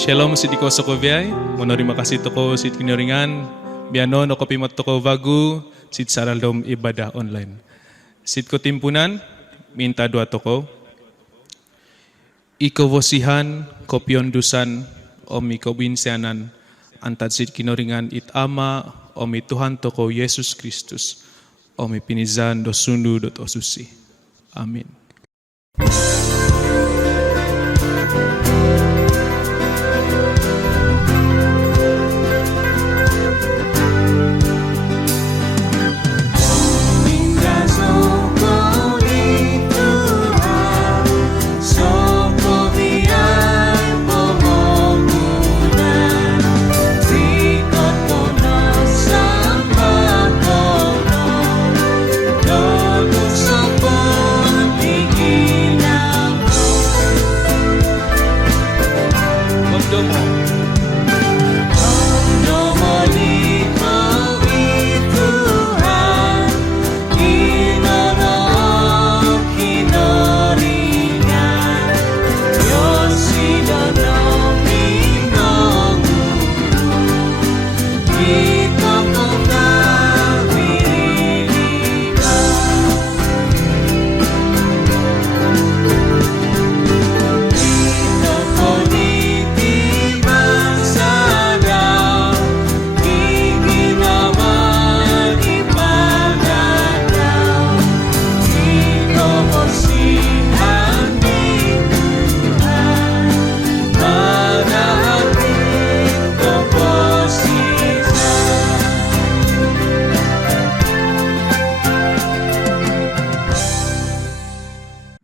Shalom sidiko sokoviay, monorima kasih toko sid kinoringan, biano no kopimot toko vagu, sid saraldom ibadah online. Sid ko timpunan, minta dua toko. Ikowosihan, kopiondusan, omi kobinsianan, antad sid kinoringan it ama, omi Tuhan toko Yesus Kristus, omi pinizan do sundu dot osusi. Amin.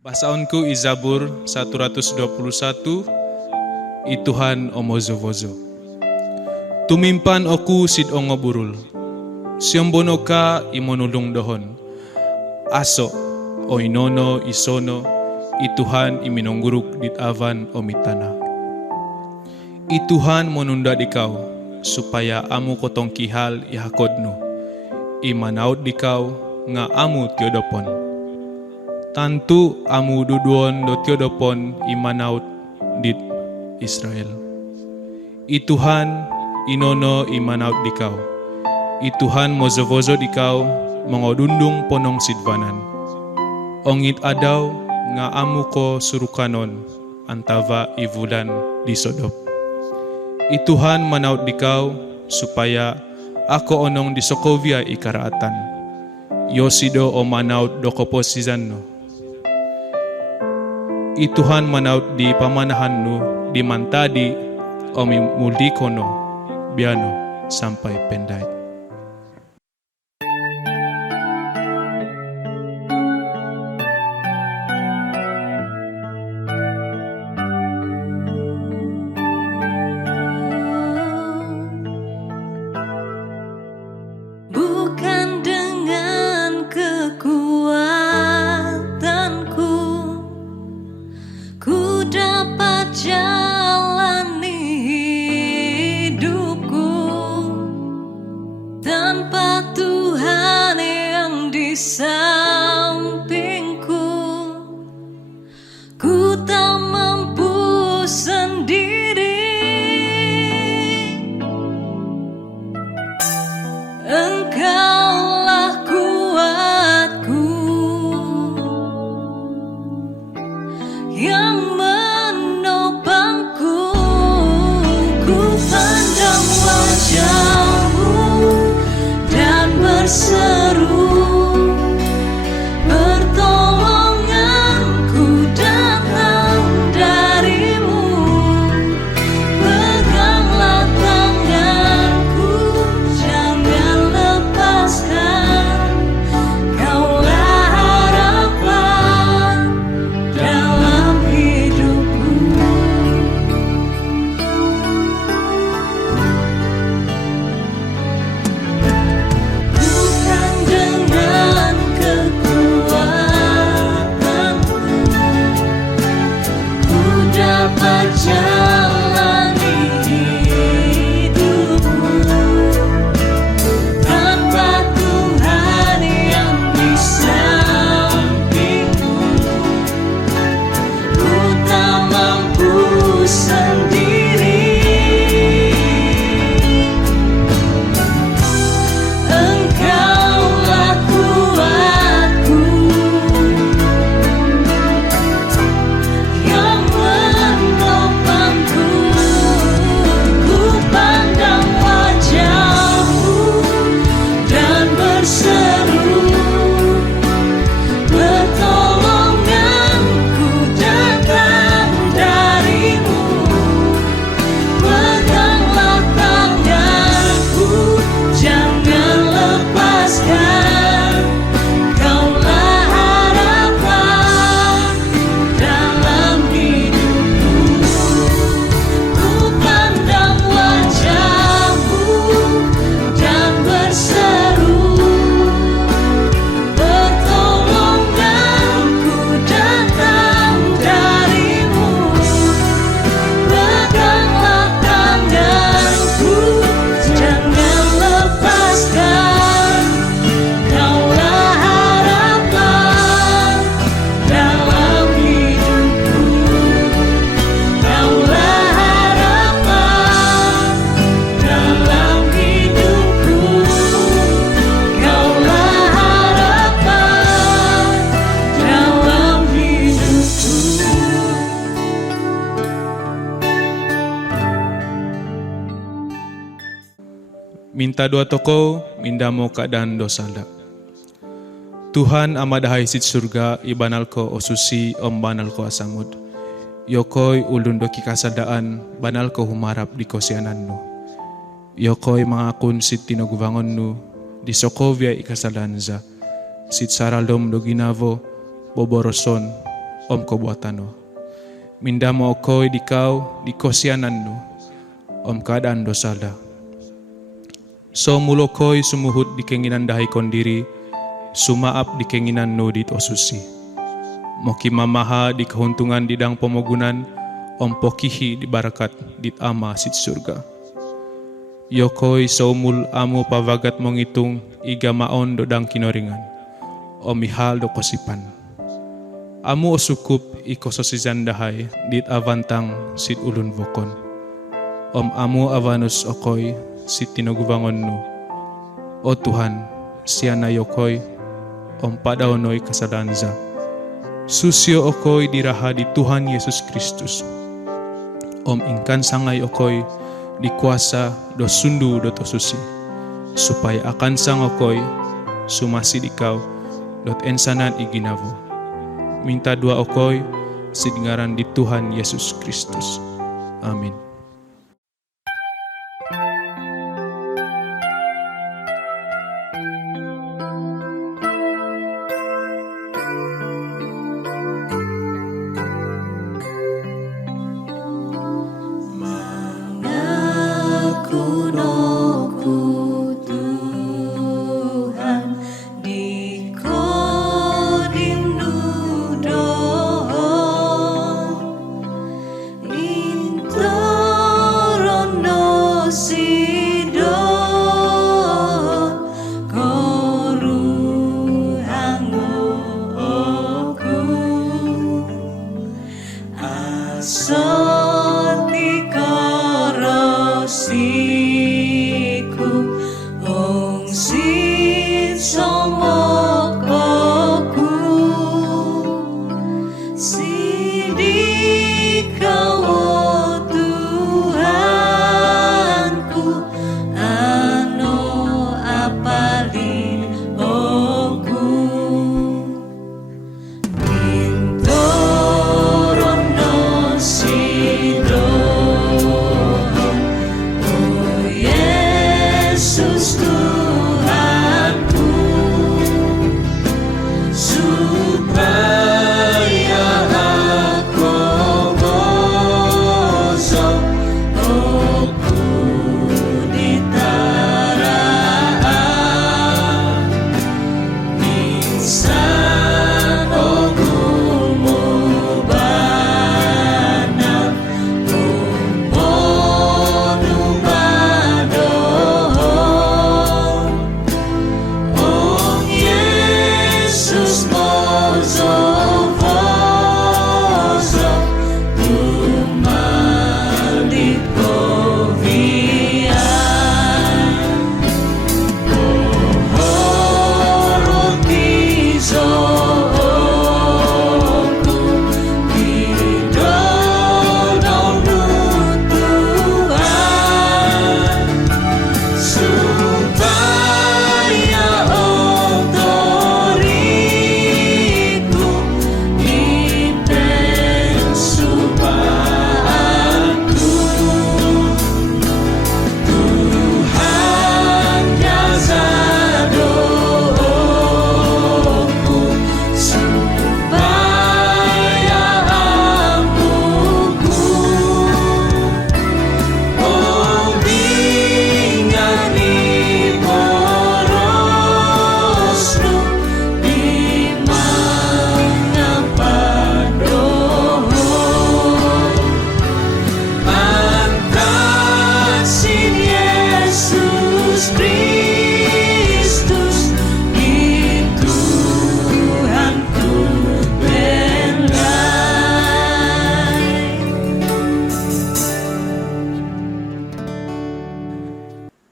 Bahasaanku Izabur 121, Ituhan omozovozo. Tumimpan oku sid ongoburul, siombono ka imonulung dohon. Aso o inono isono, Ituhan iminongguruk dit avan omitana. Ituhan monunda dikau, supaya amu kotong kihal ihakodnu. Imanaut dikau, nga amu tiodopon. Tantu amu duduon do tiodopon imanaut dit Israel. Ituhan inono imanaut dikau. Ituhan mozovozo dikau mengodundung ponong sidvanan. Ongit adaw nga amu ko surukanon antava ivulan di Sodop. Ituhan manaut dikau supaya ako onong di Sokovia ikaraatan. Yosido o manaut do koposizanno. Ituhan manaut di pamanahannu di mantadi o mimulikono biano sampai pendai. Bukan dengan kekuatanku ku dapat jalani hidupku tanpa Tuhan yang di sampingku. Ku tak mampu sendiri. Engkaulah kuatku yang menopangku. Ku pandang wajah-Mu dan berseru, Minta doa toko, mindamo keadaan dosada. Tuhan amadahai sit surga, ibanal ko osusi, om banal ko asamud. Yokoy ulun doki kasadaan, banal ko humarap di kosianan no. Yokoy mga akun sit tinaguvangon no, di Sokovia ikasalanza, sit saralom do ginavo, boboroson, om ko buatano. Mindamo okoy dikaw, di kosianan no, om keadaan dosada. So mulokoy sumuhut di kenginan dahay kondiri, sumaap di kenginan no dit osusi. Moki mamaha di kahuntungan didang pomogunan, om pokihi di barakat dit ama sit surga. Yokoy saumul amo pavagat mongitung iga maon dodang kinoringan, om mihal do kosipan. Amu osukup iko sosizan dahay dit avantang sit ulun vokon. Om amu avanus okoy sit tinaguvangon no. O Tuhan, siya na yokoy, om padaonoy kasadanza. Susyo okoy diraha di Tuhan Yesus Kristus. Om ingkan sangay okoy di kuasa do sundu do tosusi. Supaya akan sang okoy sumasid ikaw dot ensanan iginavo. Minta dua okoy sidngaran di Tuhan Yesus Kristus. Amin.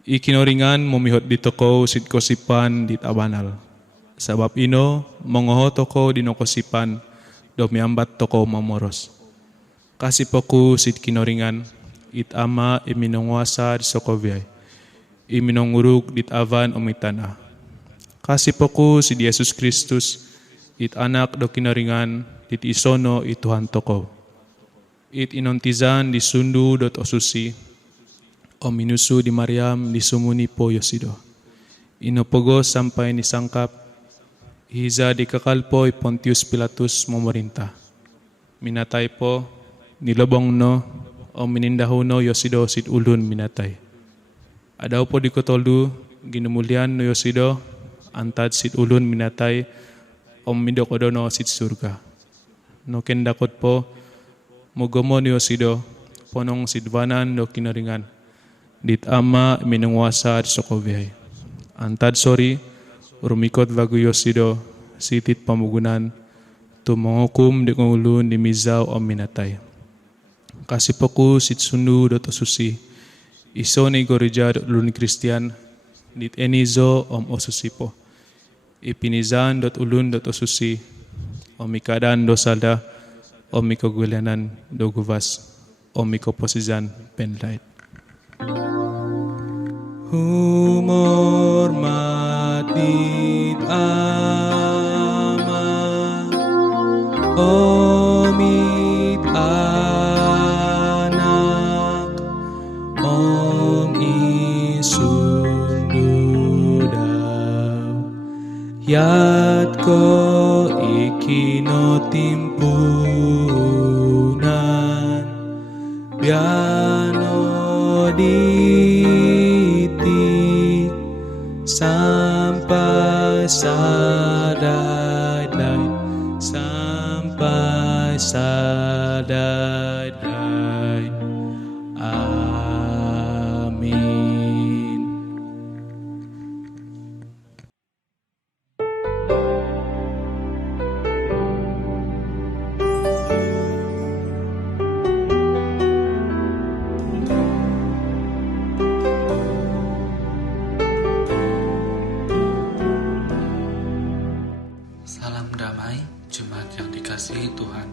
Ikinoringan momihot di toko sit kosipan dit abanal. Sabab ino mongoho toko dino kosipan do miambat toko mamoros. Kasih poku sit kinoringan it ama iminongwasa di Sokoviay. iminonguruk dit avan omitana. Kasih poku si Yesus Kristus, it anak do kinaringan, dit isono it Tuhan toko. It inontizan di sundu dot osusi, o minusu di Mariam di sumuni po Yosido. Inopogo sampai nisangkap, hiza di kakalpo Pontius Pilatus memerintah. Minatay po, nilobong no, o minindahuno Yosido sit ulun minatay. Adaw po di kotoldu, ginumulian no Yosido, antad sit ulun minatay, o midokodono sit surga. No kendakot po, mugomo ni Yosido, ponong sidvanan do kinaringan. Dit ama minungwasa at sokovihay. Antad sorry, rumikot bago Yosido, sitit pamugunan, tumangukum di ngulun di mizaw o minatay. Kasipoku sit sundu dot osusi, iso ni gorija dot ulun Kristian, dit enizo om osusipo. Ipinizan dot ulun dot osusi, om ikadan do salda, om ikogulanan do guvas, om ikoposizan penlait. Humor matit ama, omit anak, om isundudaw, yat ko ikinotimpunan, biano diti sampai sadai, sampai sadai. Amin. Salam damai, jemaat yang dikasihi Tuhan.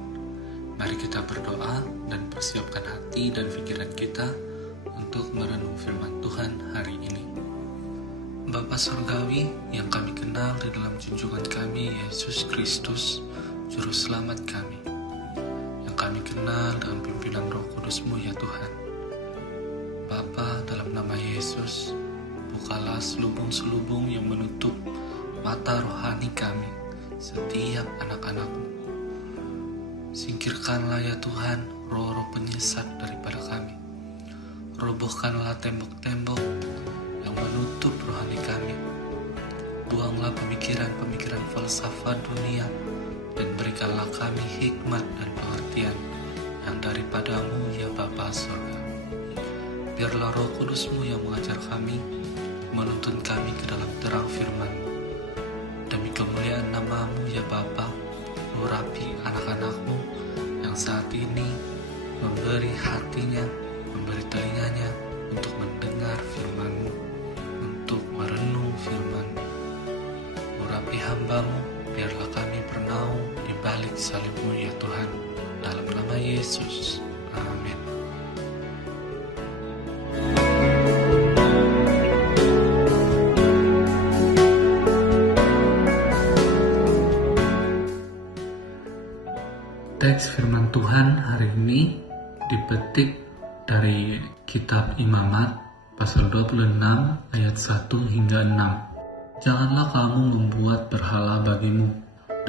Mari kita berdoa dan persiapkan hati dan pikiran kita untuk merenung firman Tuhan hari ini. Bapa Surgawi yang kami kenal di dalam junjungan kami Yesus Kristus, Juru Selamat kami, yang kami kenal dengan pimpinan Roh Kudus-Mu ya Tuhan. Bapa, dalam nama Yesus, bukalah selubung-selubung yang menutup mata rohani kami, setiap anak-anak-Mu. Singkirkanlah ya Tuhan roh-roh penyesat daripada kami. Robohkanlah tembok-tembok yang menutup rohani kami. Buanglah pemikiran-pemikiran falsafat dunia dan berikanlah kami hikmat dan pengertian yang daripada-Mu ya Bapa Surga. Biarlah Roh Kudus-Mu yang mengajar kami, menuntun kami ke dalam terang firman-Mu. Demi kemuliaan nama-Mu ya Bapa, urapi anak-anak-Mu yang saat ini memberi hatinya, memberi telinganya untuk mendengar firman-Mu, untuk merenung firman-Mu. Urapi hamba-Mu, biarlah kami bernaung di balik salib-Mu ya Tuhan. Dalam nama Yesus, amin. Teks firman Tuhan hari ini dipetik dari kitab Imamat pasal 26 ayat 1 hingga 6. Janganlah kamu membuat berhala bagimu,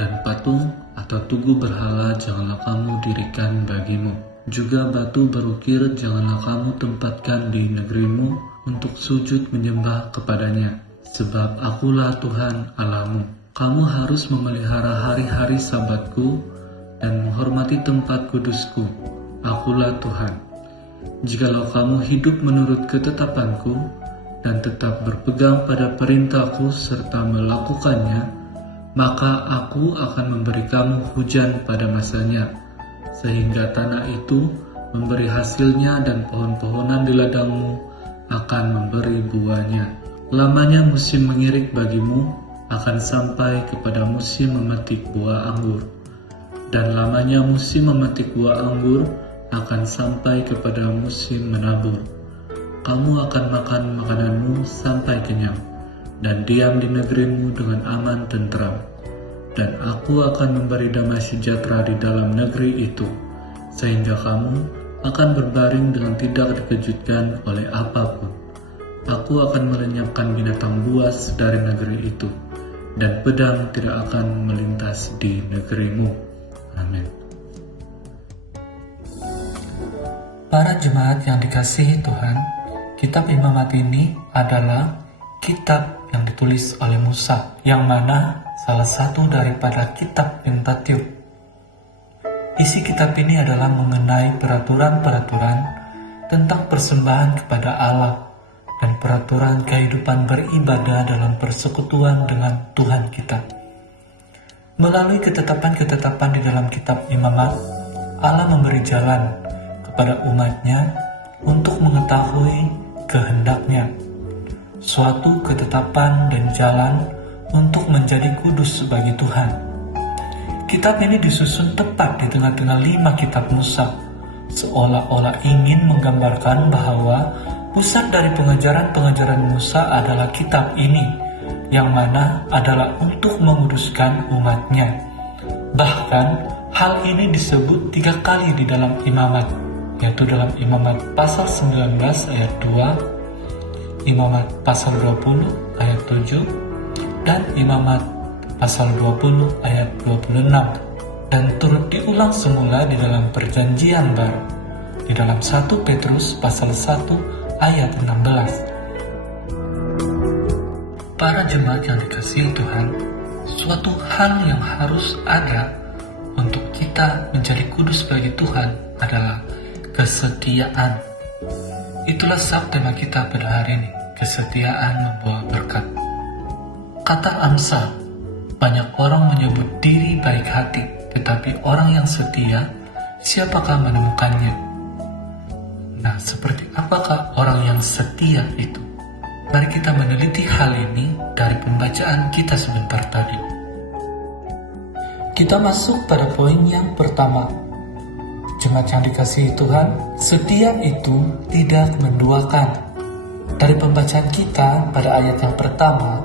dan patung atau tugu berhala janganlah kamu dirikan bagimu. Juga batu berukir janganlah kamu tempatkan di negerimu untuk sujud menyembah kepadanya, sebab akulah Tuhan Allahmu. Kamu harus memelihara hari-hari Sabatku dan menghormati tempat kudusku. Akulah Tuhan. Jikalau kamu hidup menurut ketetapanku dan tetap berpegang pada perintahku serta melakukannya, maka aku akan memberi kamu hujan pada masanya, sehingga tanah itu memberi hasilnya dan pohon-pohonan di ladangmu akan memberi buahnya. Lamanya musim mengirik bagimu akan sampai kepada musim memetik buah anggur, dan lamanya musim memetik buah anggur akan sampai kepada musim menabur. kamu akan makan makananmu sampai kenyang, dan diam di negerimu dengan aman tentram. Dan aku akan memberi damai sejahtera di dalam negeri itu, sehingga kamu akan berbaring dengan tidak dikejutkan oleh apapun. Aku akan melenyapkan binatang buas dari negeri itu, dan pedang tidak akan melintas di negerimu. Amin. Para jemaat yang dikasihi Tuhan, kitab Imamat ini adalah kitab yang ditulis oleh Musa, yang mana salah satu daripada kitab Pentatiu. Isi kitab ini adalah mengenai peraturan-peraturan tentang persembahan kepada Allah dan peraturan kehidupan beribadah dalam persekutuan dengan Tuhan kita. Melalui ketetapan-ketetapan di dalam kitab Imamat, Allah memberi jalan kepada umatnya untuk mengetahui kehendaknya, suatu ketetapan dan jalan untuk menjadi kudus bagi Tuhan. Kitab ini disusun tepat di tengah-tengah 5 kitab Musa, seolah-olah ingin menggambarkan bahwa pusat dari pengajaran-pengajaran Musa adalah kitab ini, yang mana adalah untuk menguduskan umatnya. Bahkan hal ini disebut 3 kali di dalam Imamat, yaitu dalam Imamat pasal 19 ayat 2, Imamat pasal 20 ayat 7, dan Imamat pasal 20 ayat 26, dan turut diulang semula di dalam Perjanjian Baru di dalam 1 Petrus pasal 1 ayat 16. Para jemaat yang dikasihi Tuhan, suatu hal yang harus ada untuk kita menjadi kudus bagi Tuhan adalah kesetiaan. Itulah subtema kita pada hari ini, kesetiaan membawa berkat. Kata Amsal, banyak orang menyebut diri baik hati, tetapi orang yang setia, siapakah menemukannya? Nah, seperti apakah orang yang setia itu? Mari kita meneliti hal ini dari pembacaan kita sebentar tadi. Kita masuk pada poin yang pertama. Jemaat yang dikasihi Tuhan, setia itu tidak menduakan. Dari pembacaan kita pada ayat yang pertama,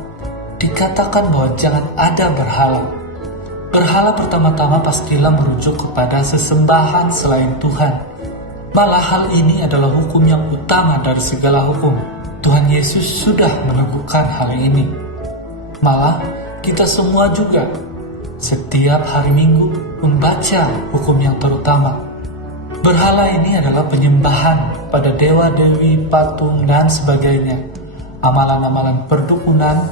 dikatakan bahwa jangan ada berhala. Berhala pertama-tama pastilah merujuk kepada sesembahan selain Tuhan. Malah hal ini adalah hukum yang utama dari segala hukum. Tuhan Yesus sudah meneguhkan hal ini. Malah kita semua juga setiap hari Minggu membaca hukum yang terutama. Berhala ini adalah penyembahan pada dewa-dewi, patung, dan sebagainya. Amalan-amalan perdukunan,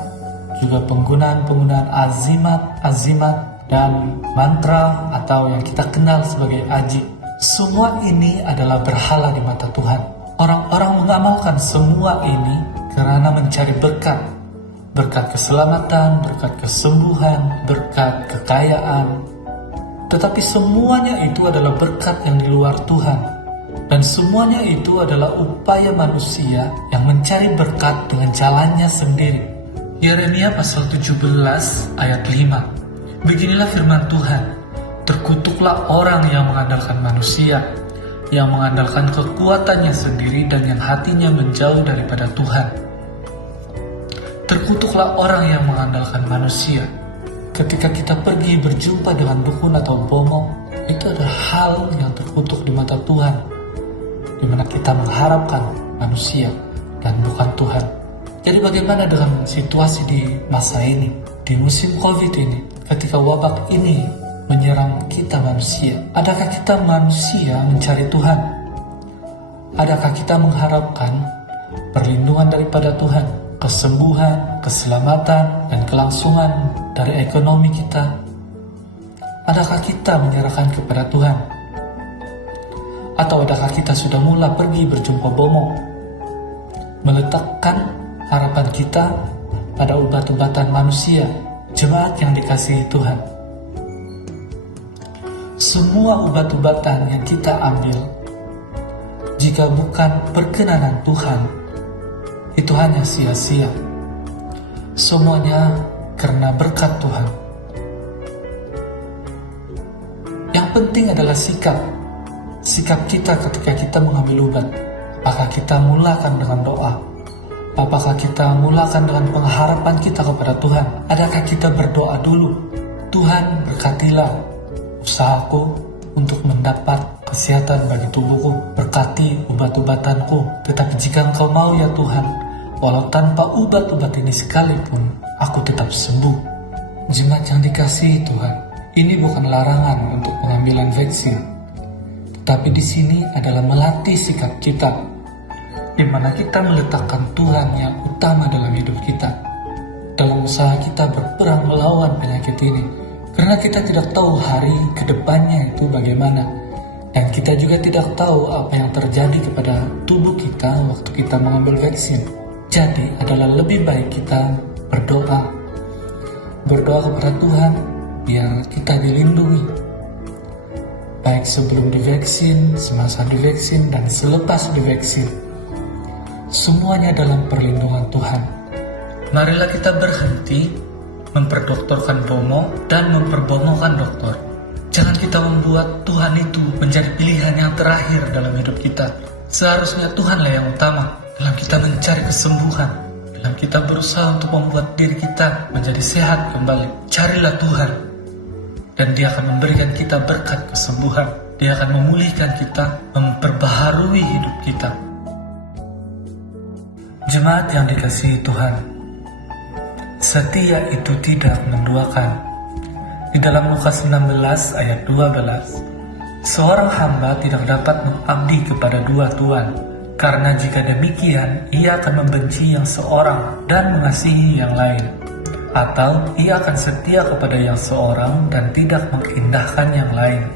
juga penggunaan azimat, dan mantra atau yang kita kenal sebagai aji. Semua ini adalah berhala di mata Tuhan. Orang-orang mengamalkan semua ini karena mencari berkat. Berkat keselamatan, berkat kesembuhan, berkat kekayaan. Tetapi semuanya itu adalah berkat yang di luar Tuhan. Dan semuanya itu adalah upaya manusia yang mencari berkat dengan jalannya sendiri. Yeremia pasal 17 ayat 5. Beginilah firman Tuhan, terkutuklah orang yang mengandalkan manusia, yang mengandalkan kekuatannya sendiri dan yang hatinya menjauh daripada Tuhan. Terkutuklah orang yang mengandalkan manusia. Ketika kita pergi berjumpa dengan dukun atau bomo, itu adalah hal yang terkutuk di mata Tuhan, di mana kita mengharapkan manusia dan bukan Tuhan. Jadi bagaimana dengan situasi di masa ini, di musim COVID ini, ketika wabak ini menyerang kita manusia? Adakah kita manusia mencari Tuhan? Adakah kita mengharapkan perlindungan daripada Tuhan, kesembuhan, keselamatan, dan kelangsungan dari ekonomi kita? Adakah kita menyerahkan kepada Tuhan? Atau adakah kita sudah mulai pergi berjumpa bomo, meletakkan harapan kita pada obat-obatan manusia? Jemaat yang dikasihi Tuhan, semua obat-obatan yang kita ambil, jika bukan perkenanan Tuhan, itu hanya sia-sia. Semuanya karena berkat Tuhan. Yang penting adalah sikap kita ketika kita mengambil obat. Apakah kita mulakan dengan doa? Apakah kita mulakan dengan pengharapan kita kepada Tuhan? Adakah kita berdoa dulu? Tuhan, berkatilah usahaku untuk mendapat kesehatan bagi tubuhku, berkati obat-obatanku. Tetapi jika Engkau mau ya Tuhan, walau tanpa obat-obat ini sekalipun, aku tetap sembuh. Jemaat yang dikasihi Tuhan, ini bukan larangan untuk pengambilan vaksin, tetapi di sini adalah melatih sikap kita, di mana kita meletakkan Tuhan yang utama dalam hidup kita, dalam usaha kita berperang melawan penyakit ini, karena kita tidak tahu hari kedepannya itu bagaimana, dan kita juga tidak tahu apa yang terjadi kepada tubuh kita waktu kita mengambil vaksin. Jadi adalah lebih baik kita berdoa kepada Tuhan biar kita dilindungi, baik sebelum divaksin, semasa divaksin, dan selepas divaksin. Semuanya dalam perlindungan Tuhan. Marilah kita berhenti memperdoktorkan bomo dan memperbomokan dokter. Jangan kita membuat Tuhan itu menjadi pilihan yang terakhir dalam hidup kita. Seharusnya Tuhanlah yang utama dalam kita mencari kesembuhan, dalam kita berusaha untuk membuat diri kita menjadi sehat kembali. Carilah Tuhan, dan Dia akan memberikan kita berkat kesembuhan. Dia akan memulihkan kita, memperbaharui hidup kita. Jemaat yang dikasihi Tuhan, setia itu tidak menduakan. Di dalam Lukas 16 ayat 12, seorang hamba tidak dapat mengabdi kepada dua tuan, karena jika demikian ia akan membenci yang seorang dan mengasihi yang lain, atau ia akan setia kepada yang seorang dan tidak mengindahkan yang lain.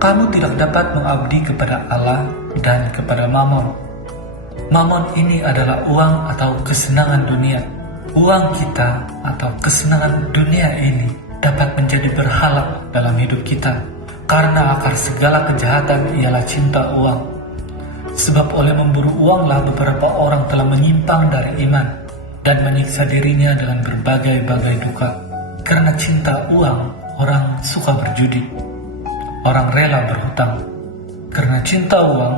Kamu tidak dapat mengabdi kepada Allah dan kepada Mamon. Mamon ini adalah uang atau kesenangan dunia. Uang kita atau kesenangan dunia ini dapat menjadi berhala dalam hidup kita, karena akar segala kejahatan ialah cinta uang. Sebab oleh memburu uanglah beberapa orang telah menyimpang dari iman dan menyiksa dirinya dengan berbagai-bagai duka. Karena cinta uang, orang suka berjudi, orang rela berhutang. Karena cinta uang,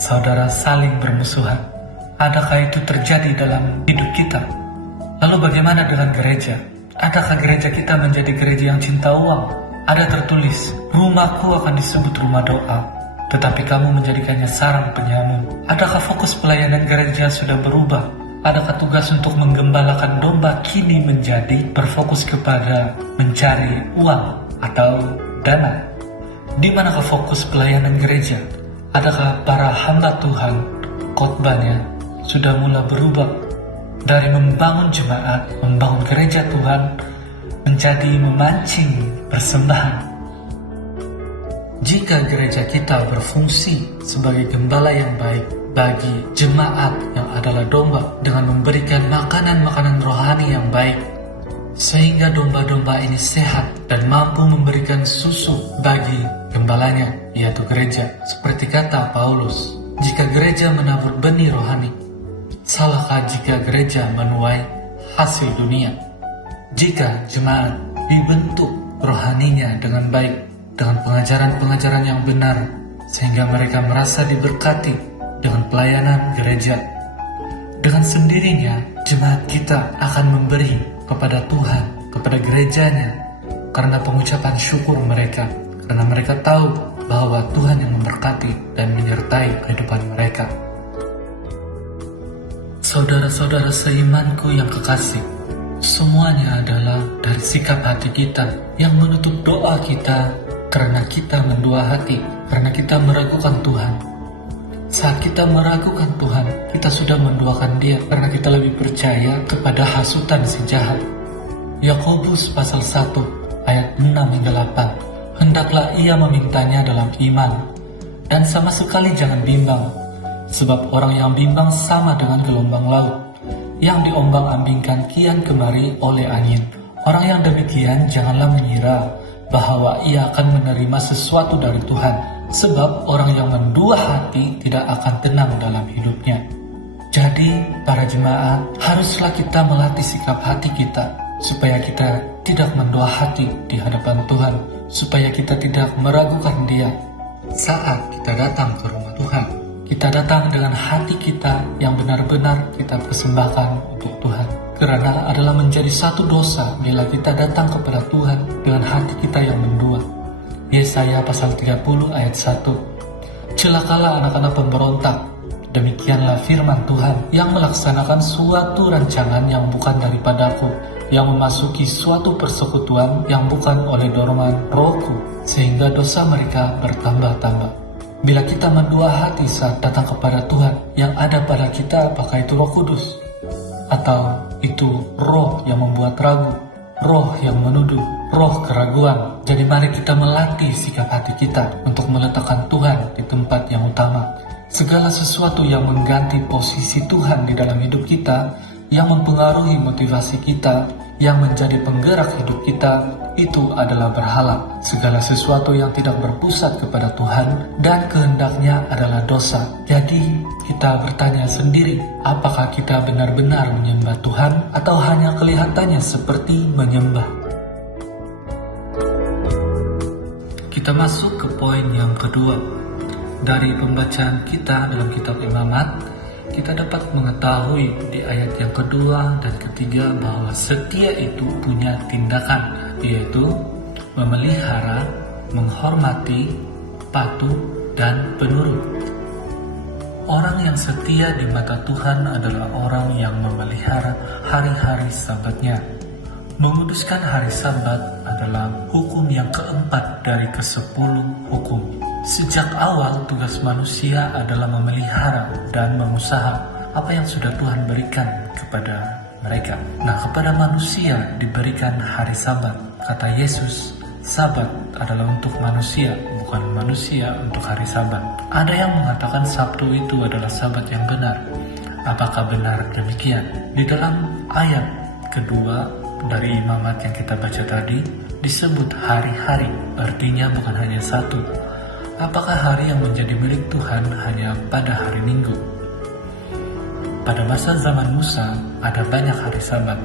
saudara saling bermusuhan. Adakah itu terjadi dalam hidup kita? Lalu bagaimana dengan gereja? Adakah gereja kita menjadi gereja yang cinta uang? Ada tertulis, rumahku akan disebut rumah doa, tetapi kamu menjadikannya sarang penyamun. Adakah fokus pelayanan gereja sudah berubah? Adakah tugas untuk menggembalakan domba kini menjadi berfokus kepada mencari uang atau dana? Di manakah fokus pelayanan gereja? Adakah para hamba Tuhan khotbahnya sudah mulai berubah dari membangun jemaat, membangun gereja Tuhan, menjadi memancing persembahan? Jika gereja kita berfungsi sebagai gembala yang baik bagi jemaat yang adalah domba, dengan memberikan makanan-makanan rohani yang baik, sehingga domba-domba ini sehat dan mampu memberikan susu bagi gembalanya, yaitu gereja. Seperti kata Paulus, jika gereja menabur benih rohani, salahkah jika gereja menuai hasil dunia? Jika jemaat dibentuk rohaninya dengan baik, dengan pengajaran-pengajaran yang benar, sehingga mereka merasa diberkati dengan pelayanan gereja, dengan sendirinya jemaat kita akan memberi kepada Tuhan, kepada gerejanya, karena pengucapan syukur mereka, karena mereka tahu bahwa Tuhan yang memberkati dan menyertai kehidupan mereka. Saudara-saudara seimanku yang kekasih, semuanya adalah dari sikap hati kita yang menutup doa kita, karena kita mendua hati, karena kita meragukan Tuhan. Saat kita meragukan Tuhan, kita sudah menduakan Dia, karena kita lebih percaya kepada hasutan si jahat. Yakobus pasal 1 ayat 6 hingga 8. Hendaklah ia memintanya dalam iman, dan sama sekali jangan bimbang. Sebab orang yang bimbang sama dengan gelombang laut, yang diombang-ambingkan kian kemari oleh angin. Orang yang demikian janganlah mengira bahwa ia akan menerima sesuatu dari Tuhan, sebab orang yang mendua hati tidak akan tenang dalam hidupnya. Jadi, para jemaat, haruslah kita melatih sikap hati kita, supaya kita tidak mendua hati di hadapan Tuhan, supaya kita tidak meragukan Dia saat kita datang ke rumah Tuhan. Kita datang dengan hati kita yang benar-benar kita persembahkan untuk Tuhan. Karena adalah menjadi satu dosa bila kita datang kepada Tuhan dengan hati kita yang mendua. Yesaya pasal 30 ayat 1. Celakalah anak-anak pemberontak. Demikianlah firman Tuhan yang melaksanakan suatu rancangan yang bukan daripadaku, yang memasuki suatu persekutuan yang bukan oleh dorongan rohku, sehingga dosa mereka bertambah-tambah. Bila kita mendua hati saat datang kepada Tuhan, yang ada pada kita apakah itu Roh Kudus? Atau itu roh yang membuat ragu, roh yang menuduh, roh keraguan. Jadi mari kita melatih sikap hati kita untuk meletakkan Tuhan di tempat yang utama. Segala sesuatu yang mengganti posisi Tuhan di dalam hidup kita, yang mempengaruhi motivasi kita, yang menjadi penggerak hidup kita, itu adalah berhala. Segala sesuatu yang tidak berpusat kepada Tuhan dan kehendaknya adalah dosa. Jadi kita bertanya sendiri, apakah kita benar-benar menyembah Tuhan atau hanya kelihatannya seperti menyembah? Kita masuk ke poin yang kedua. Dari pembacaan kita dalam kitab Imamat, kita dapat mengetahui di ayat yang kedua dan ketiga bahwa setia itu punya tindakan, yaitu memelihara, menghormati, patuh, dan penurut. Orang yang setia di mata Tuhan adalah orang yang memelihara hari-hari Sabatnya. Menguduskan hari Sabat adalah hukum yang keempat dari ke-10 hukum. Sejak awal tugas manusia adalah memelihara dan mengusaha apa yang sudah Tuhan berikan kepada mereka. Nah, kepada manusia diberikan hari Sabat. Kata Yesus, Sabat adalah untuk manusia, bukan manusia untuk hari Sabat. Ada yang mengatakan Sabtu itu adalah Sabat yang benar. Apakah benar demikian? Di dalam ayat kedua dari Imamat yang kita baca tadi disebut hari-hari, artinya bukan hanya satu. Apakah hari yang menjadi milik Tuhan hanya pada hari Minggu? Pada masa zaman Musa ada banyak hari Sabat,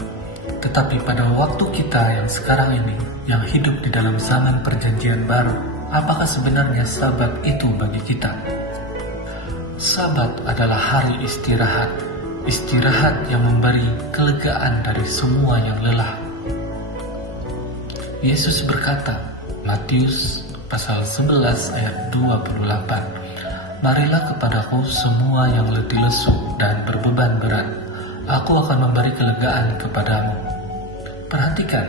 tetapi pada waktu kita yang sekarang ini, yang hidup di dalam zaman perjanjian baru, apakah sebenarnya Sabat itu bagi kita? Sabat adalah hari istirahat, istirahat yang memberi kelegaan dari semua yang lelah. Yesus berkata, Matius pasal 11 ayat 28, Marilah kepadaku semua yang letih lesu dan berbeban berat, aku akan memberi kelegaan kepadamu. Perhatikan,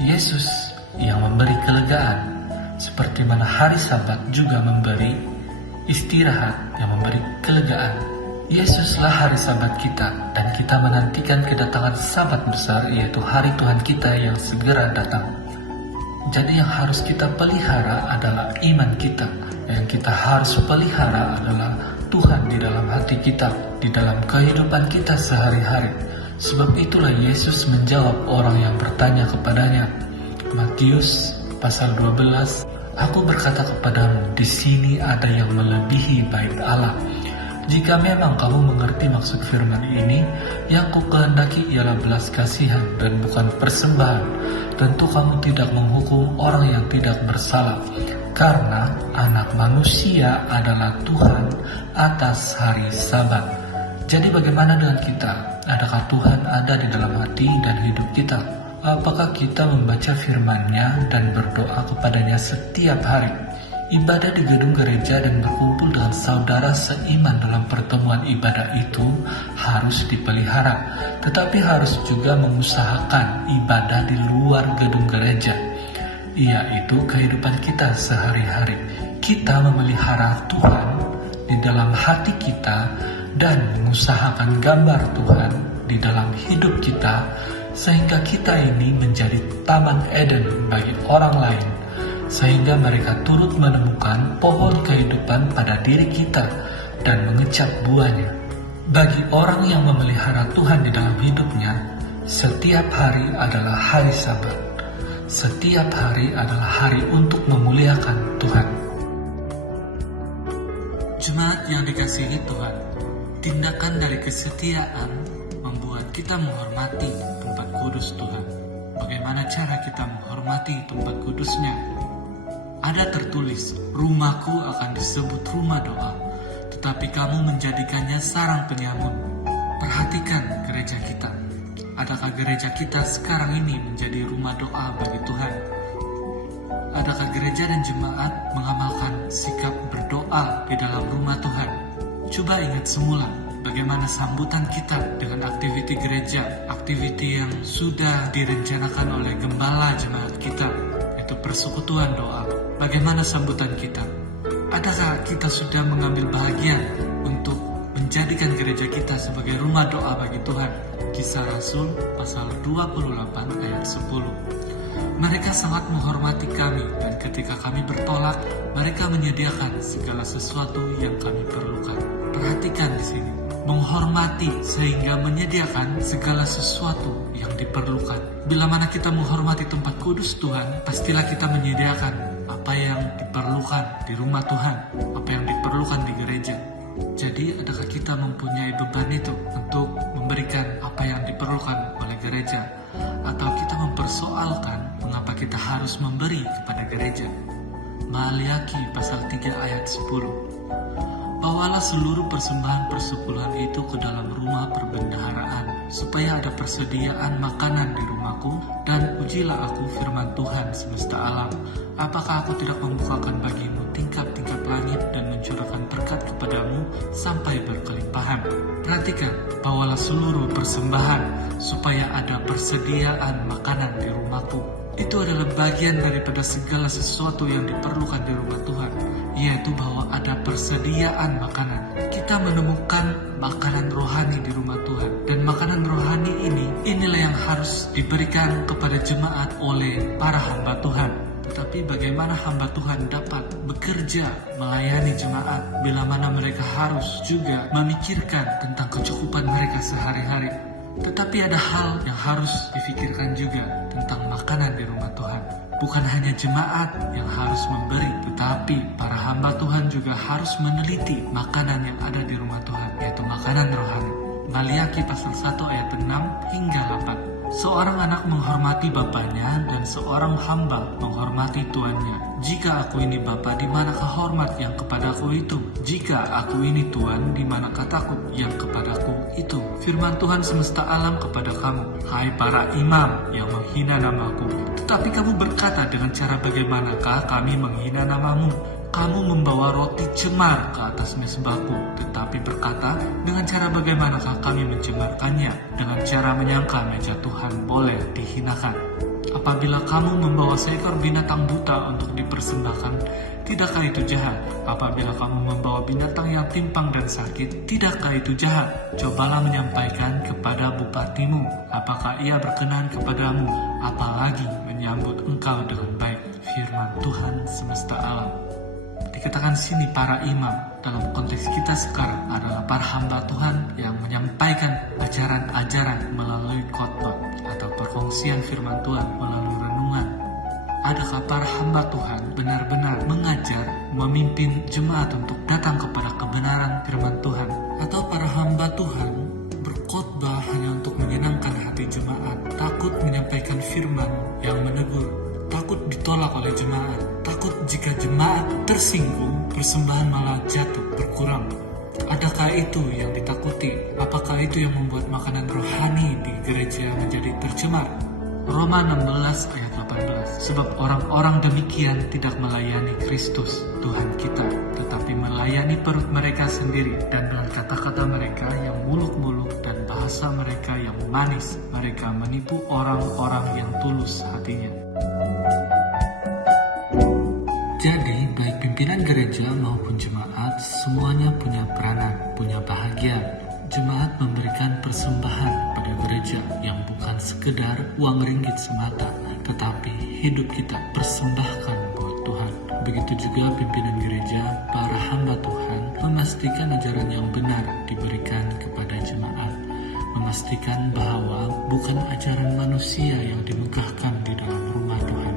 Yesus yang memberi kelegaan, seperti mana hari Sabat juga memberi istirahat yang memberi kelegaan. Yesuslah hari Sabat kita, dan kita menantikan kedatangan Sabat besar, yaitu hari Tuhan kita yang segera datang. Jadi yang harus kita pelihara adalah iman kita. Yang kita harus pelihara adalah Tuhan di dalam hati kita, di dalam kehidupan kita sehari-hari. Sebab itulah Yesus menjawab orang yang bertanya kepadanya. Matius pasal 12, Aku berkata kepadamu, di sini ada yang melebihi bait Allah. Jika memang kamu mengerti maksud firman ini, yang kukehendaki ialah belas kasihan dan bukan persembahan. Tentu kamu tidak menghukum orang yang tidak bersalah, karena anak manusia adalah Tuhan atas hari Sabat. Jadi bagaimana dengan kita? Adakah Tuhan ada di dalam hati dan hidup kita? Apakah kita membaca firman-Nya dan berdoa kepadanya setiap hari? Ibadah di gedung gereja dan berkumpul dengan saudara seiman dalam pertemuan ibadah itu harus dipelihara, tetapi harus juga mengusahakan ibadah di luar gedung gereja, yaitu kehidupan kita sehari-hari. Kita memelihara Tuhan di dalam hati kita dan mengusahakan gambar Tuhan di dalam hidup kita, sehingga kita ini menjadi taman Eden bagi orang lain, sehingga mereka turut menemukan pohon kehidupan pada diri kita dan mengecap buahnya. Bagi orang yang memelihara Tuhan di dalam hidupnya, setiap hari adalah hari Sabat. Setiap hari adalah hari untuk memuliakan Tuhan. Jemaat yang dikasihi Tuhan, tindakan dari kesetiaan membuat kita menghormati tempat kudus Tuhan. Bagaimana cara kita menghormati tempat kudus-Nya? Ada tertulis, rumahku akan disebut rumah doa. tetapi kamu menjadikannya sarang penyamun. Perhatikan gereja kita. Adakah gereja kita sekarang ini menjadi rumah doa bagi Tuhan? Adakah gereja dan jemaat mengamalkan sikap berdoa di dalam rumah Tuhan? Coba ingat semula bagaimana sambutan kita dengan aktiviti gereja, aktiviti yang sudah direncanakan oleh gembala jemaat kita, yaitu persekutuan doa. Bagaimana sambutan kita? Adakah kita sudah mengambil bahagian untuk menjadikan gereja kita sebagai rumah doa bagi Tuhan? Kisah Rasul pasal 28 ayat 10. Mereka sangat menghormati kami, dan ketika kami bertolak, mereka menyediakan segala sesuatu yang kami perlukan. Perhatikan di sini, menghormati sehingga menyediakan segala sesuatu yang diperlukan. Bila mana kita menghormati tempat kudus Tuhan, pastilah kita menyediakan apa yang diperlukan di rumah Tuhan, apa yang diperlukan di gereja. Jadi adakah kita mempunyai beban itu untuk memberikan apa yang diperlukan oleh gereja? Atau kita mempersoalkan mengapa kita harus memberi kepada gereja? Maliaki pasal 3 ayat 10. Bawalah seluruh persembahan persepuluhan itu ke dalam rumah perbendaharaan, supaya ada persediaan makanan di rumahku, dan ujilah aku firman Tuhan semesta alam. Apakah aku tidak membukakan bagimu tingkap-tingkap langit dan mencurahkan berkat kepadamu sampai berkelimpahan? Perhatikan, bawalah seluruh persembahan supaya ada persediaan makanan di rumahku. Itu adalah bagian daripada segala sesuatu yang diperlukan di rumah Tuhan, yaitu bahwa ada persediaan makanan. Kita menemukan makanan rohani di rumah Tuhan, dan makanan rohani inilah yang harus diberikan kepada jemaat oleh para hamba Tuhan. Tetapi bagaimana hamba Tuhan dapat bekerja melayani jemaat bila mana mereka harus juga memikirkan tentang kecukupan mereka sehari-hari? Tetapi ada hal yang harus difikirkan juga tentang makanan di rumah Tuhan. Bukan hanya jemaat yang harus memberi, tetapi para hamba Tuhan juga harus meneliti makanan yang ada di rumah Tuhan, yaitu makanan rohani. Maliaki pasal 1 ayat 6 hingga 8. Seorang anak menghormati bapaknya, dan seorang hamba menghormati tuannya. Jika aku ini bapa, di manakah hormat yang kepadaku itu? Jika aku ini tuan, di manakah takut yang kepadaku itu? Firman Tuhan semesta alam kepada kamu, hai para imam yang menghina namaku. Tetapi kamu berkata, dengan cara bagaimanakah kami menghina namamu? Kamu membawa roti cemar ke atas mezbahku, tetapi berkata, dengan cara bagaimanakah kami mencemarkannya? Dengan cara menyangka meja Tuhan boleh dihinakan. Apabila kamu membawa seekor binatang buta untuk dipersembahkan, tidakkah itu jahat? Apabila kamu membawa binatang yang timpang dan sakit, tidakkah itu jahat? Cobalah menyampaikan kepada bupatimu, apakah ia berkenan kepadamu, apalagi menyambut engkau dengan baik. Firman Tuhan semesta alam. Dikatakan sini para imam dalam konteks kita sekarang adalah para hamba Tuhan yang menyampaikan ajaran-ajaran melalui khotbah atau perkongsian firman Tuhan melalui renungan. Adakah para hamba Tuhan benar-benar mengajar, memimpin jemaat untuk datang kepada kebenaran firman Tuhan? Atau para hamba Tuhan berkhotbah hanya untuk menyenangkan hati jemaat, takut menyampaikan firman yang menegur, takut ditolak oleh jemaat, takut jika jemaat tersinggung, persembahan malah jatuh, berkurang. Adakah itu yang ditakuti? Apakah itu yang membuat makanan rohani di gereja menjadi tercemar? Roma 16 ayat 18. Sebab orang-orang demikian tidak melayani Kristus Tuhan kita, tetapi melayani perut mereka sendiri, dan dengan kata-kata mereka yang muluk-muluk dan bahasa mereka yang manis, mereka menipu orang-orang yang tulus hatinya. Jadi, baik pimpinan gereja maupun jemaat, semuanya punya peranan, punya bahagian. Jemaat memberikan persembahan pada gereja yang bukan sekedar uang ringgit semata, tetapi hidup kita persembahkan buat Tuhan. Begitu juga pimpinan gereja, para hamba Tuhan, memastikan ajaran yang benar diberikan kepada jemaat, memastikan bahwa bukan ajaran manusia yang dimegahkan di dalam rumah Tuhan.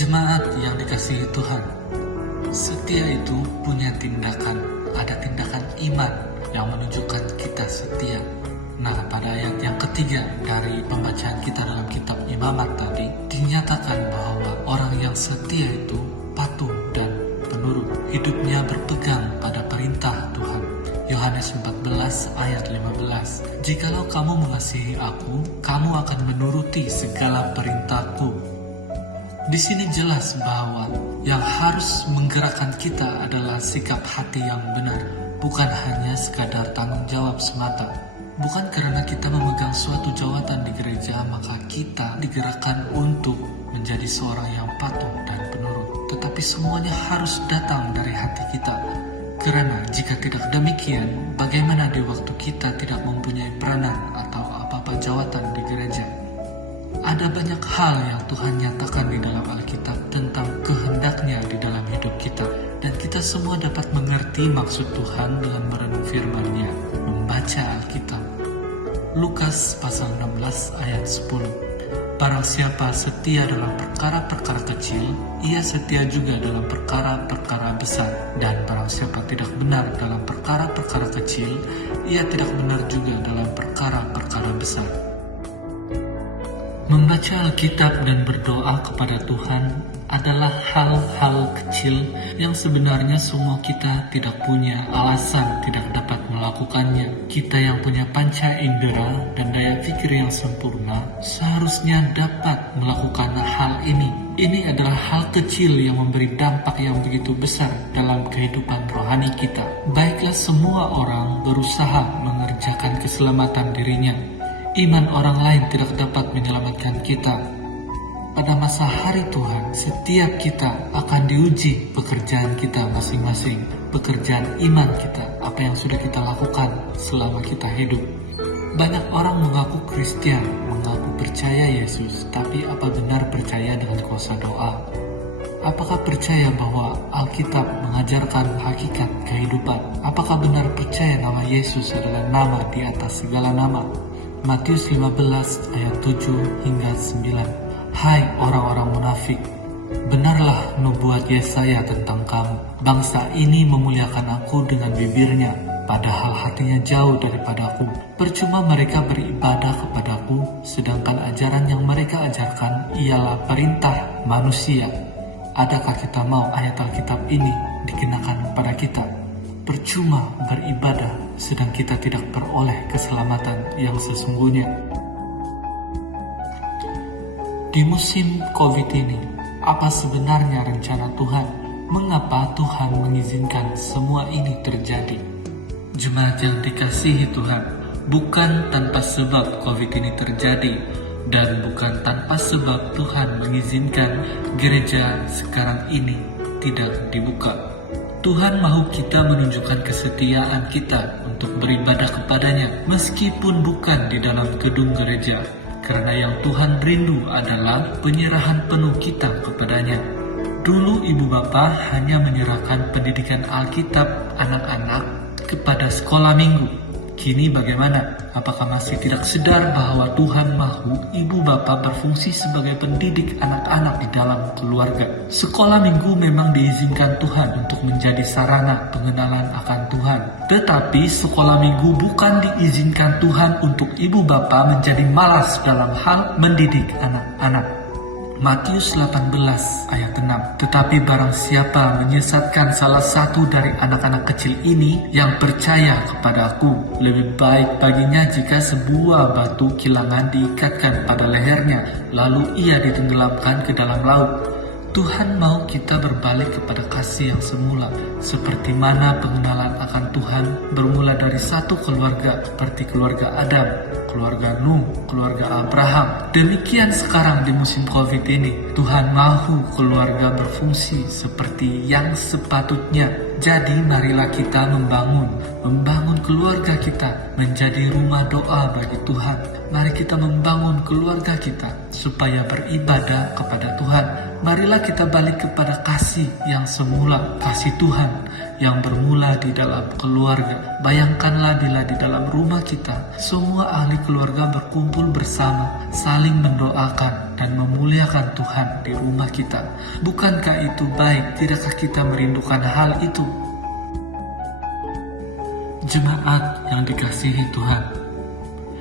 Jemaat yang dikasihi Tuhan, setia itu punya tindakan, ada tindakan iman yang menunjukkan kita setia. Nah, pada ayat yang ketiga dari pembacaan kita dalam kitab Imamat tadi, dinyatakan bahwa orang yang setia itu patuh dan penurut. Hidupnya berpegang pada perintah Tuhan. Yohanes 14 ayat 15. Jikalau kamu mengasihi aku, kamu akan menuruti segala perintahku. Di sini jelas bahwa yang harus menggerakkan kita adalah sikap hati yang benar, bukan hanya sekadar tanggung jawab semata. Bukan karena kita memegang suatu jawatan di gereja, maka kita digerakkan untuk menjadi seorang yang patuh dan penurut. Tetapi semuanya harus datang dari hati kita. Karena jika tidak demikian, bagaimana di waktu kita tidak mempunyai peranan atau apa-apa jawatan di gereja? Ada banyak hal yang Tuhan nyatakan di dalam Alkitab tentang kehendaknya di dalam hidup kita. Dan kita semua dapat mengerti maksud Tuhan dengan merenung firman-Nya, membaca Alkitab. Lukas pasal 16 ayat 10. Barang siapa setia dalam perkara-perkara kecil, ia setia juga dalam perkara-perkara besar. Dan barang siapa tidak benar dalam perkara-perkara kecil, ia tidak benar juga dalam perkara-perkara besar. Membaca Alkitab dan berdoa kepada Tuhan adalah hal-hal kecil yang sebenarnya semua kita tidak punya alasan tidak dapat melakukannya. Kita yang punya panca indera dan daya pikir yang sempurna seharusnya dapat melakukan hal ini. Ini adalah hal kecil yang memberi dampak yang begitu besar dalam kehidupan rohani kita. Baiklah semua orang berusaha mengerjakan keselamatan dirinya. Iman orang lain tidak dapat menyelamatkan kita. Pada masa hari Tuhan, setiap kita akan diuji pekerjaan kita masing-masing, pekerjaan iman kita, apa yang sudah kita lakukan selama kita hidup. Banyak orang mengaku Kristen, mengaku percaya Yesus, tapi apa benar percaya dengan kuasa doa? Apakah percaya bahwa Alkitab mengajarkan hakikat kehidupan? Apakah benar percaya nama Yesus adalah nama di atas segala nama? Matius 15 ayat 7 hingga 9. Hai orang-orang munafik, benarlah nubuat Yesaya tentang kamu. Bangsa ini memuliakan aku dengan bibirnya, padahal hatinya jauh daripadaku. Percuma mereka beribadah kepadaku, sedangkan ajaran yang mereka ajarkan ialah perintah manusia. Adakah kita mau ayat Alkitab ini dikenakan pada kita? Percuma beribadah, sedang kita tidak peroleh keselamatan yang sesungguhnya. Di musim COVID ini, apa sebenarnya rencana Tuhan? Mengapa Tuhan mengizinkan semua ini terjadi? Jemaat yang dikasihi Tuhan, bukan tanpa sebab COVID ini terjadi, dan bukan tanpa sebab Tuhan mengizinkan gereja sekarang ini tidak dibuka. Tuhan mahu kita menunjukkan kesetiaan kita untuk beribadah kepadanya, meskipun bukan di dalam gedung gereja, karena yang Tuhan rindu adalah penyerahan penuh kita kepadanya. Dulu ibu bapa hanya menyerahkan pendidikan Alkitab anak-anak kepada sekolah minggu. Kini bagaimana? Apakah masih tidak sadar bahwa Tuhan mahu ibu bapa berfungsi sebagai pendidik anak-anak di dalam keluarga? Sekolah minggu memang diizinkan Tuhan untuk menjadi sarana pengenalan akan Tuhan. Tetapi sekolah minggu bukan diizinkan Tuhan untuk ibu bapa menjadi malas dalam hal mendidik anak-anak. Matius 18 ayat 6. Tetapi barang siapa menyesatkan salah satu dari anak-anak kecil ini yang percaya kepadaku, lebih baik baginya jika sebuah batu kilangan diikatkan pada lehernya, lalu ia ditenggelamkan ke dalam laut. Tuhan mau kita berbalik kepada kasih yang semula, seperti mana pengenalan akan Tuhan bermula dari satu keluarga, seperti keluarga Adam, keluarga Nuh, keluarga Abraham. Demikian sekarang di musim COVID ini, Tuhan mahu keluarga berfungsi seperti yang sepatutnya. Jadi marilah kita membangun keluarga kita menjadi rumah doa bagi Tuhan. Mari kita membangun keluarga kita supaya beribadah kepada Tuhan. Marilah kita balik kepada kasih yang semula, kasih Tuhan yang bermula di dalam keluarga. Bayangkanlah bila di dalam rumah kita, semua ahli keluarga berkumpul bersama, saling mendoakan dan memuliakan Tuhan di rumah kita. Bukankah itu baik? Tidakkah kita merindukan hal itu? Jemaat yang dikasihi Tuhan,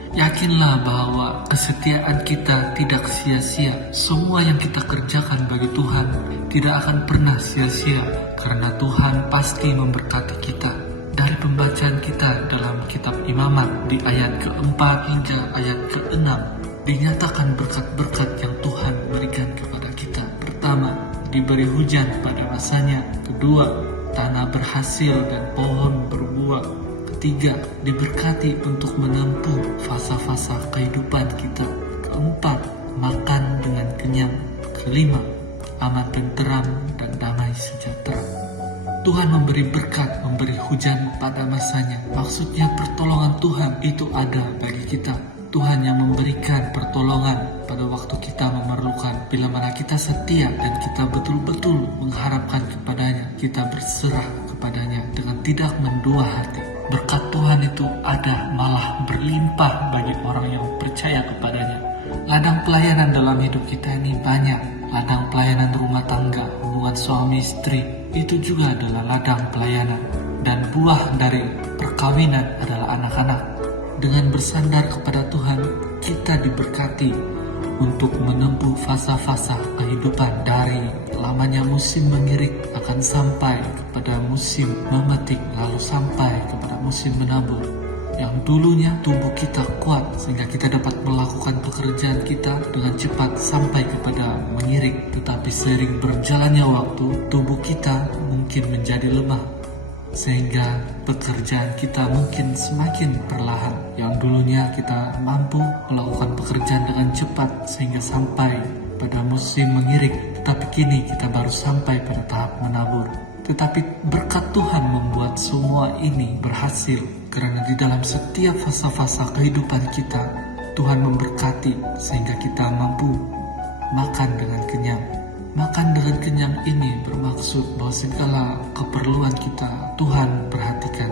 Yakinlah bahwa kesetiaan kita tidak sia-sia. Semua yang kita kerjakan bagi Tuhan tidak akan pernah sia-sia, karena Tuhan pasti memberkati kita. Dari pembacaan kita dalam kitab Imamat di ayat keempat hingga ayat ke-6, dinyatakan berkat-berkat yang Tuhan berikan kepada kita. Pertama, diberi hujan pada masanya. Kedua, tanah berhasil dan pohon berbuah. Ketiga, diberkati untuk menempuh fasa-fasa kehidupan kita. Keempat, makan dengan kenyang. Kelima, aman tenteram dan damai sejahtera. Tuhan memberi berkat, memberi hujan pada masanya. Maksudnya pertolongan Tuhan itu ada bagi kita. Tuhan yang memberikan pertolongan pada waktu kita memerlukan. Bila mana kita setia dan kita betul-betul mengharapkan kepadanya, kita berserah kepadanya dengan tidak mendua hati. Berkat Tuhan itu ada, malah berlimpah bagi orang yang percaya kepadanya. Ladang pelayanan dalam hidup kita ini banyak. Ladang pelayanan rumah tangga, hubungan suami istri, itu juga adalah ladang pelayanan. Dan buah dari perkawinan adalah anak-anak. Dengan bersandar kepada Tuhan, kita diberkati untuk menempuh fasa-fasa kehidupan, dari lamanya musim mengirik akan sampai kepada musim memetik, lalu sampai kepada musim menabur. Yang dulunya tubuh kita kuat sehingga kita dapat melakukan pekerjaan kita dengan cepat sampai kepada mengirik, tetapi seiring berjalannya waktu, tubuh kita mungkin menjadi lemah sehingga pekerjaan kita mungkin semakin perlahan. Yang dulunya kita mampu melakukan pekerjaan dengan cepat sehingga sampai pada musim mengirik, tetapi kini kita baru sampai pada tahap menabur. Tetapi berkat Tuhan membuat semua ini berhasil, karena di dalam setiap fasa-fasa kehidupan kita, Tuhan memberkati sehingga kita mampu makan dengan kenyang. Makan dengan kenyang ini bermaksud bahwa segala keperluan kita Tuhan perhatikan.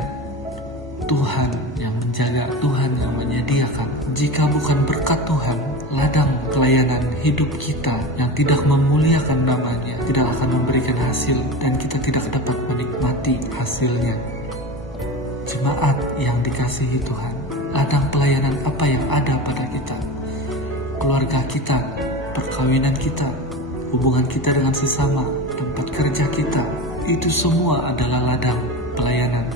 Tuhan yang menjaga, Tuhan yang menyediakan. Jika bukan berkat Tuhan, ladang pelayanan hidup kita yang tidak memuliakan namanya tidak akan memberikan hasil, dan kita tidak dapat menikmati hasilnya. Jemaat yang dikasihi Tuhan, ladang pelayanan apa yang ada pada kita? Keluarga kita, perkawinan kita, hubungan kita dengan sesama, tempat kerja kita, itu semua adalah ladang pelayanan.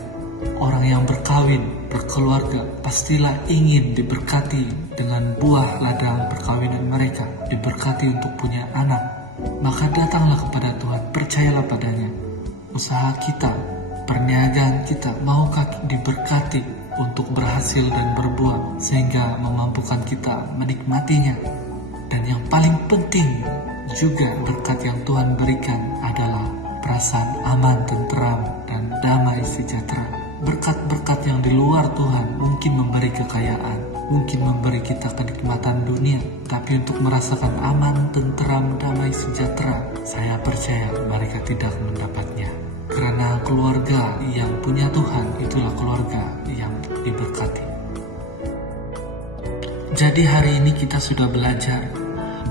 Orang yang berkawin, berkeluarga, pastilah ingin diberkati dengan buah ladang perkawinan mereka, diberkati untuk punya anak. Maka datanglah kepada Tuhan, percayalah padanya. Usaha kita, perniagaan kita, maukah diberkati untuk berhasil dan berbuah sehingga memampukan kita menikmatinya. Dan yang paling penting juga berkat yang Tuhan berikan adalah perasaan aman, tenteram, dan damai sejahtera. Berkat-berkat yang di luar Tuhan mungkin memberi kekayaan, mungkin memberi kita kenikmatan dunia, tapi untuk merasakan aman, tenteram, damai sejahtera, saya percaya mereka tidak mendapatnya. Karena keluarga yang punya Tuhan itulah keluarga yang diberkati. Jadi hari ini kita sudah belajar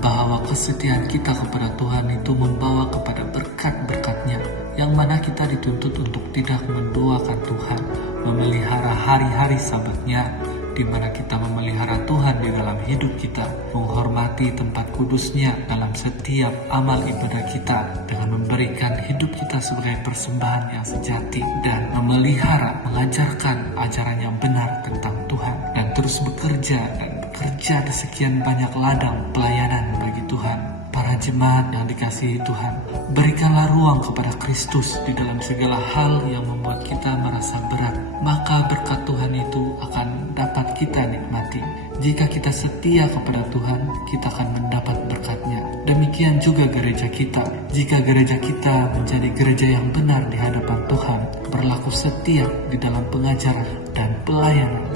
bahwa kesetiaan kita kepada Tuhan itu membawa kepada berkat-berkat-Nya, yang mana kita dituntut untuk tidak menduakan Tuhan, memelihara hari-hari Sabat-Nya, di mana kita memelihara Tuhan di dalam hidup kita, menghormati tempat kudus-Nya dalam setiap amal ibadah kita, dengan memberikan hidup kita sebagai persembahan yang sejati, dan memelihara, mengajarkan ajaran yang benar tentang Tuhan, dan terus bekerja di sekian banyak ladang pelayanan bagi Tuhan. Para jemaat yang dikasihi Tuhan, berikanlah ruang kepada Kristus di dalam segala hal yang membuat kita merasa berat, maka berkat Tuhan itu akan dapat kita nikmati. Jika kita setia kepada Tuhan, kita akan mendapat berkat-Nya. Demikian juga gereja kita. Jika gereja kita menjadi gereja yang benar di hadapan Tuhan, berlaku setia di dalam pengajaran dan pelayanan,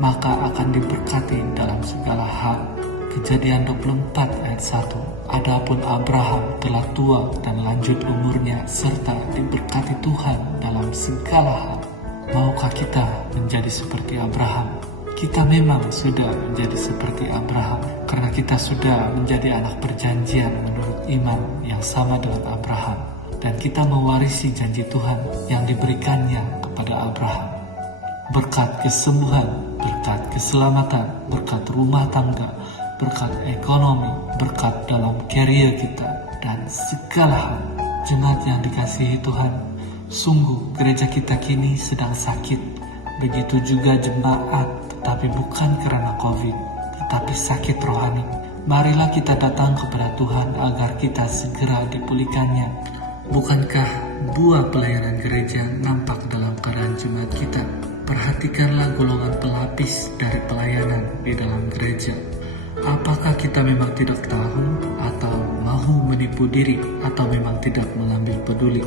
maka akan diberkati dalam segala hal. Kejadian 24 ayat 1. Adapun Abraham telah tua dan lanjut umurnya, serta diberkati Tuhan dalam segala hal. Maukah kita menjadi seperti Abraham? Kita memang sudah menjadi seperti Abraham, karena kita sudah menjadi anak perjanjian menurut iman yang sama dengan Abraham, dan kita mewarisi janji Tuhan yang diberikannya kepada Abraham. Berkat kesembuhan, berkat keselamatan, berkat rumah tangga, berkat ekonomi, berkat dalam career kita, dan segala hal. Jemaat yang dikasihi Tuhan, sungguh gereja kita kini sedang sakit. Begitu juga jemaat, tetapi bukan karena COVID, tetapi sakit rohani. Marilah kita datang kepada Tuhan agar kita segera dipulihkannya. Bukankah buah pelayanan gereja nampak dalam keadaan jemaat kita? Perhatikanlah golongan pelapis dari pelayanan di dalam gereja. Apakah kita memang tidak tahu atau mau menipu diri atau memang tidak mengambil peduli?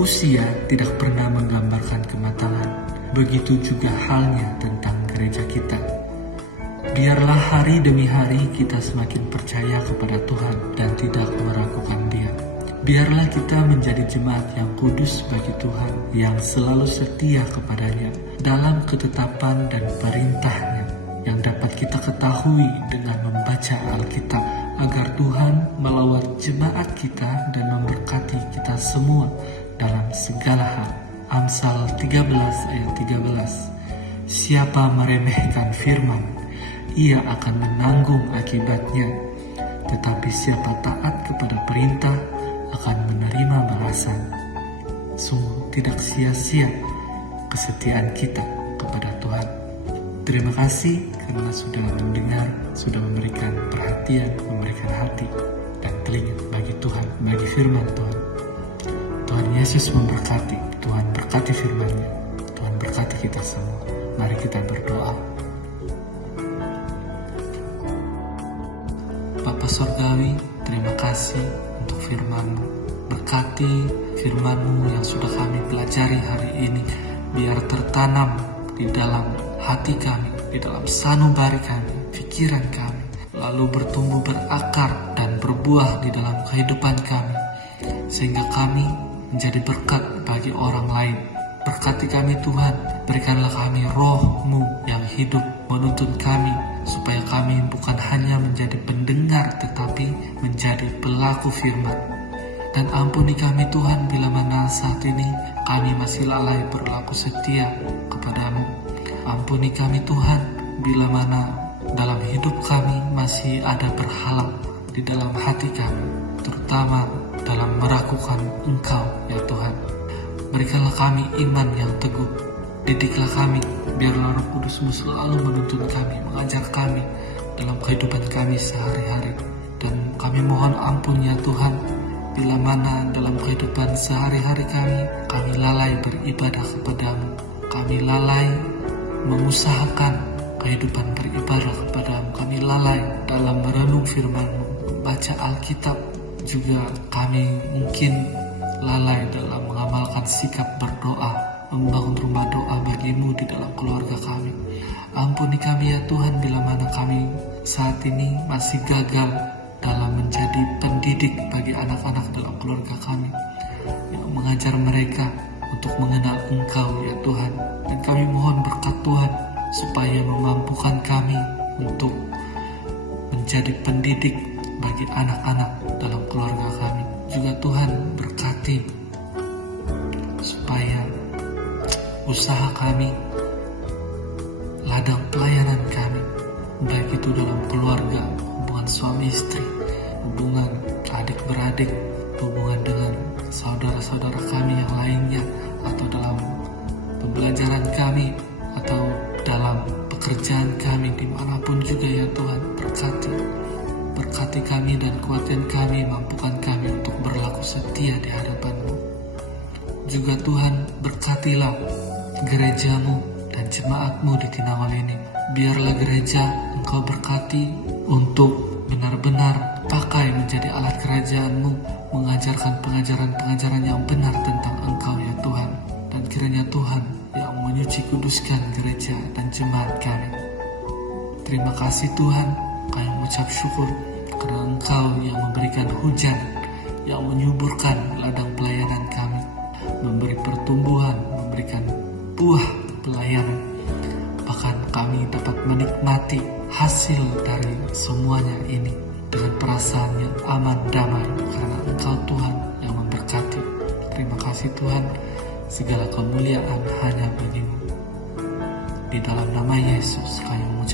Usia tidak pernah menggambarkan kematangan. Begitu juga halnya tentang gereja kita. Biarlah hari demi hari kita semakin percaya kepada Tuhan dan tidak meragukan Dia. Biarlah kita menjadi jemaat yang kudus bagi Tuhan, yang selalu setia kepadanya dalam ketetapan dan perintahnya, yang dapat kita ketahui dengan membaca Alkitab, agar Tuhan melawat jemaat kita dan memberkati kita semua dalam segala hal. Amsal 13 ayat 13. Siapa meremehkan firman, ia akan menanggung akibatnya, tetapi siapa taat kepada perintah akan menerima balasan. Sungguh tidak sia-sia kesetiaan kita kepada Tuhan. Terima kasih karena sudah mendengar, sudah memberikan perhatian, memberikan hati dan telinga bagi Tuhan, bagi firman Tuhan. Tuhan Yesus memberkati, Tuhan berkati firman-Nya, Tuhan berkati kita semua. Mari kita berdoa. Bapa Surgawi, terima kasih untuk firman-Mu. Berkati firman-Mu yang sudah kami pelajari hari ini, biar tertanam di dalam hati kami, di dalam sanubari kami, pikiran kami, lalu bertumbuh berakar dan berbuah di dalam kehidupan kami, sehingga kami menjadi berkat bagi orang lain. Berkati kami Tuhan, berikanlah kami roh-Mu yang hidup menuntun kami, supaya kami bukan hanya menjadi pendengar tetapi menjadi pelaku firman. Dan ampuni kami Tuhan bila mana saat ini kami masih lalai berlaku setia kepadamu. Ampuni kami Tuhan bila mana dalam hidup kami masih ada berhala di dalam hati kami, terutama dalam meragukan Engkau ya Tuhan. Berikanlah kami iman yang teguh. Didiklah kami, biarlah Roh Kudus-Mu selalu menuntun kami, mengajar kami dalam kehidupan kami sehari-hari. Dan kami mohon ampun ya Tuhan, bila mana dalam kehidupan sehari-hari kami lalai beribadah kepadamu. Kami lalai mengusahakan kehidupan beribadah kepadamu. Kami lalai dalam merenung firman-Mu, membaca Alkitab. Juga kami mungkin lalai dalam mengamalkan sikap berdoa, membangun rumah doa bagimu di dalam keluarga kami. Ampuni kami ya Tuhan bila mana kami saat ini masih gagal dalam menjadi pendidik bagi anak-anak dalam keluarga kami, yang mengajar mereka untuk mengenal Engkau ya Tuhan. Dan kami mohon berkat Tuhan supaya memampukan kami untuk menjadi pendidik bagi anak-anak dalam keluarga kami. Juga Tuhan berkati supaya usaha kami, ladang pelayanan kami, baik itu dalam keluarga, hubungan suami istri, hubungan adik beradik, hubungan dengan saudara-saudara kami yang lainnya, atau dalam pembelajaran kami, atau dalam pekerjaan kami, dimanapun juga ya Tuhan, berkati kami dan kuatkan kami, mampukan kami untuk berlaku setia di hadapan-Mu. Juga Tuhan berkatilah gereja-Mu dan jemaat-Mu di Tinawal ini. Biarlah gereja Engkau berkati untuk benar-benar pakai menjadi alat kerajaan-Mu, mengajarkan pengajaran-pengajaran yang benar tentang Engkau ya Tuhan. Dan kiranya Tuhan yang menyuci kuduskan gereja dan jemaat kami. Terima kasih Tuhan, kami mengucap syukur karena Engkau yang memberikan hujan, yang menyuburkan ladang pelayanan kami, memberi pertumbuhan, memberikan buah pelayanan. Bahkan kami dapat menikmati hasil dari semuanya ini dengan perasaan yang aman, damai, karena Engkau Tuhan yang memberkati. Terima kasih Tuhan, segala kemuliaan hanya bagi-Mu. Di dalam nama Yesus kami mengucap